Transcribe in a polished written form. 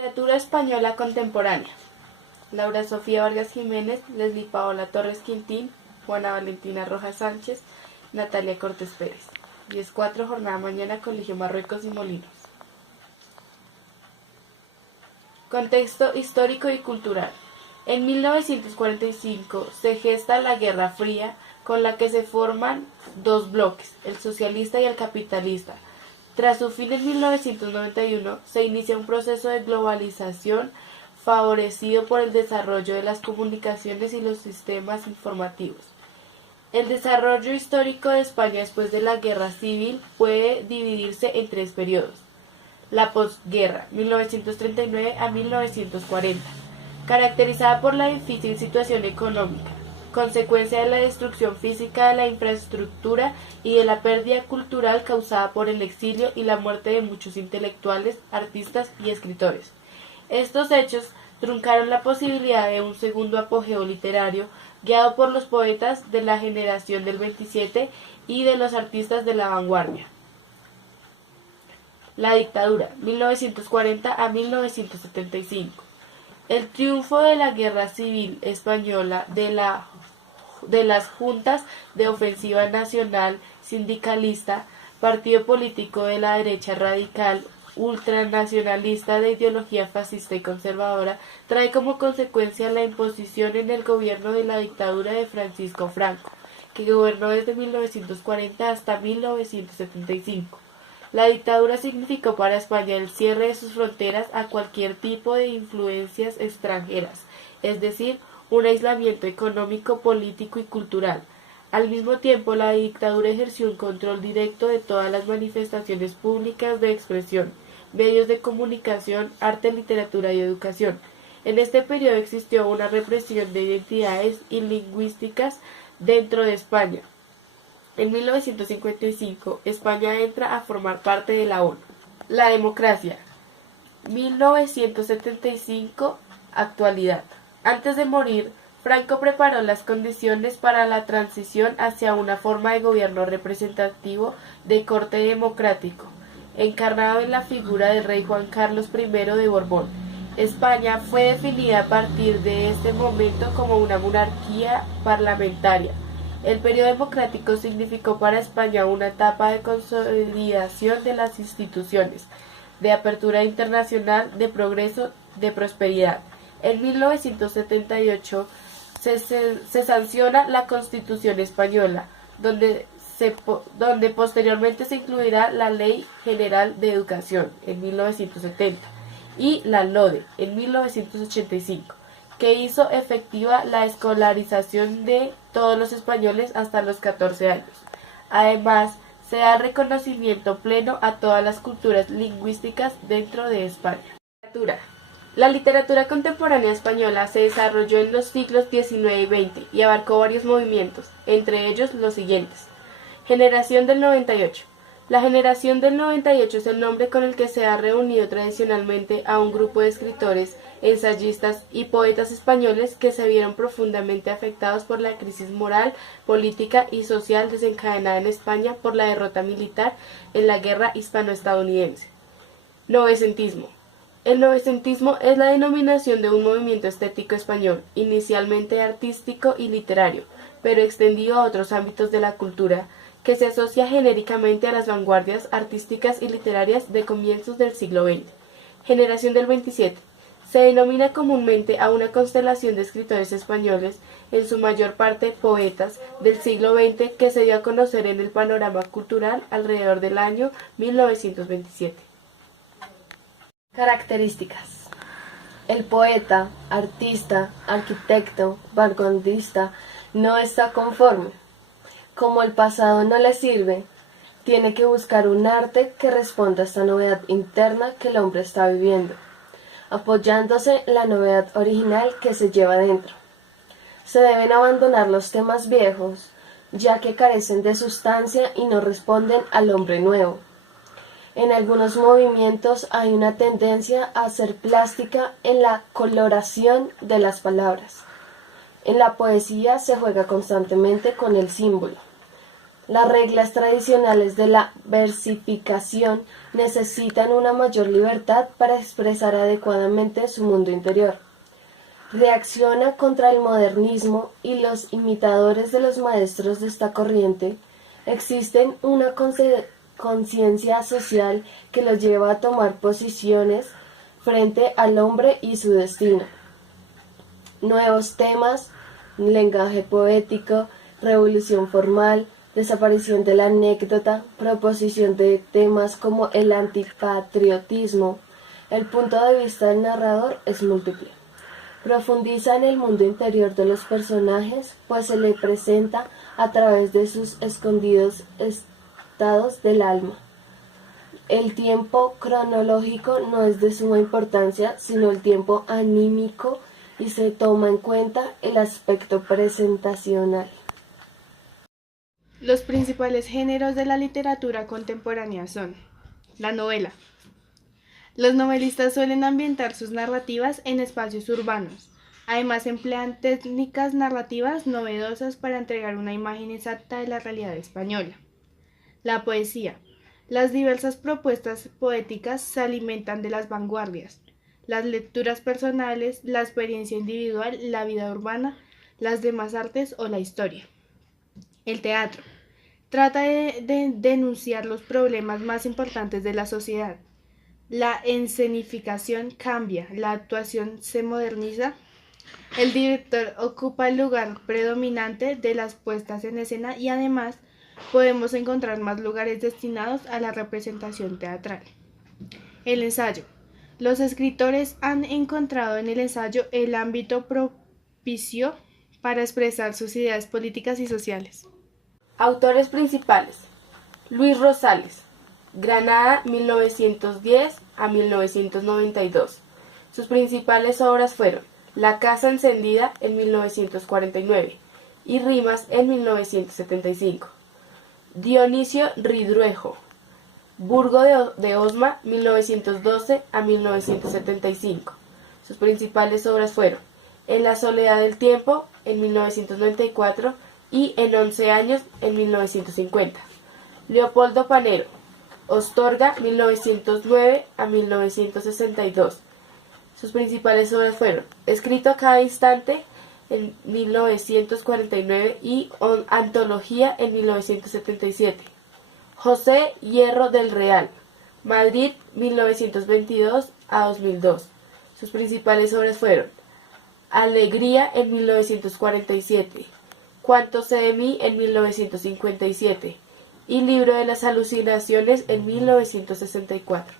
Literatura española contemporánea. Laura Sofía Vargas Jiménez, Leslie Paola Torres Quintín, Juana Valentina Rojas Sánchez, Natalia Cortés Pérez. 10-4, jornada mañana, Colegio Marruecos y Molinos. Contexto histórico y cultural. En 1945 se gesta la Guerra Fría, con la que se forman dos bloques, el socialista y el capitalista. Tras su fin en 1991, se inicia un proceso de globalización favorecido por el desarrollo de las comunicaciones y los sistemas informativos. El desarrollo histórico de España después de la Guerra Civil puede dividirse en tres periodos. La posguerra, 1939 a 1940, caracterizada por la difícil situación económica, consecuencia de la destrucción física de la infraestructura y de la pérdida cultural causada por el exilio y la muerte de muchos intelectuales, artistas y escritores. Estos hechos truncaron la posibilidad de un segundo apogeo literario guiado por los poetas de la generación del 27 y de los artistas de la vanguardia. La dictadura, 1940 a 1975. El triunfo de la Guerra Civil Española de las juntas de Ofensiva Nacional Sindicalista, partido político de la derecha radical ultranacionalista de ideología fascista y conservadora, trae como consecuencia la imposición en el gobierno de la dictadura de Francisco Franco, que gobernó desde 1940 hasta 1975. La dictadura significó para España el cierre de sus fronteras a cualquier tipo de influencias extranjeras, es decir, un aislamiento económico, político y cultural. Al mismo tiempo, la dictadura ejerció un control directo de todas las manifestaciones públicas de expresión, medios de comunicación, arte, literatura y educación. En este periodo existió una represión de identidades y lingüísticas dentro de España. En 1955, España entra a formar parte de la ONU. La democracia. 1975, actualidad. Antes de morir, Franco preparó las condiciones para la transición hacia una forma de gobierno representativo de corte democrático, encarnado en la figura del rey Juan Carlos I de Borbón. España fue definida a partir de este momento como una monarquía parlamentaria. El periodo democrático significó para España una etapa de consolidación de las instituciones, de apertura internacional, de progreso, de prosperidad. En 1978 se sanciona la Constitución Española, donde posteriormente se incluirá la Ley General de Educación en 1970 y la LODE en 1985, que hizo efectiva la escolarización de todos los españoles hasta los 14 años. Además, se da reconocimiento pleno a todas las culturas lingüísticas dentro de España. La literatura contemporánea española se desarrolló en los siglos XIX y XX y abarcó varios movimientos, entre ellos los siguientes. Generación del 98. La generación del 98 es el nombre con el que se ha reunido tradicionalmente a un grupo de escritores, ensayistas y poetas españoles que se vieron profundamente afectados por la crisis moral, política y social desencadenada en España por la derrota militar en la guerra hispano-estadounidense. Novecentismo. El novecentismo es la denominación de un movimiento estético español, inicialmente artístico y literario, pero extendido a otros ámbitos de la cultura, que se asocia genéricamente a las vanguardias artísticas y literarias de comienzos del siglo XX. Generación del 27. Se denomina comúnmente a una constelación de escritores españoles, en su mayor parte poetas, del siglo XX que se dio a conocer en el panorama cultural alrededor del año 1927. Características. El poeta, artista, arquitecto, vanguardista no está conforme. Como el pasado no le sirve, tiene que buscar un arte que responda a esta novedad interna que el hombre está viviendo, apoyándose en la novedad original que se lleva dentro. Se deben abandonar los temas viejos, ya que carecen de sustancia y no responden al hombre nuevo. En algunos movimientos hay una tendencia a ser plástica en la coloración de las palabras. En la poesía se juega constantemente con el símbolo. Las reglas tradicionales de la versificación necesitan una mayor libertad para expresar adecuadamente su mundo interior. Reacciona contra el modernismo y los imitadores de los maestros de esta corriente. Existen una conciencia social que los lleva a tomar posiciones frente al hombre y su destino. Nuevos temas, lenguaje poético, revolución formal, desaparición de la anécdota, proposición de temas como el antipatriotismo. El punto de vista del narrador es múltiple. Profundiza en el mundo interior de los personajes, pues se le presenta a través de sus escondidos estados del alma. El tiempo cronológico no es de suma importancia, sino el tiempo anímico, y se toma en cuenta el aspecto presentacional. Los principales géneros de la literatura contemporánea son la novela. Los novelistas suelen ambientar sus narrativas en espacios urbanos. Además, emplean técnicas narrativas novedosas para entregar una imagen exacta de la realidad española. La poesía. Las diversas propuestas poéticas se alimentan de las vanguardias, las lecturas personales, la experiencia individual, la vida urbana, las demás artes o la historia. El teatro. Trata de denunciar los problemas más importantes de la sociedad. La escenificación cambia, la actuación se moderniza. El director ocupa el lugar predominante de las puestas en escena y además podemos encontrar más lugares destinados a la representación teatral. El ensayo. Los escritores han encontrado en el ensayo el ámbito propicio para expresar sus ideas políticas y sociales. Autores principales: Luis Rosales, Granada, 1910 a 1992. Sus principales obras fueron La casa encendida en 1949 y Rimas en 1975. Dionisio Ridruejo, Burgo de Osma, 1912 a 1975. Sus principales obras fueron En la soledad del tiempo en 1994 y En 11 años en 1950. Leopoldo Panero, Ostorga, 1909 a 1962. Sus principales obras fueron Escrito a cada instante en 1949 y Antología en 1977. José Hierro del Real, Madrid, 1922 a 2002. Sus principales obras fueron Alegría en 1947, Cuánto sé de mí en 1957 y Libro de las alucinaciones en 1964.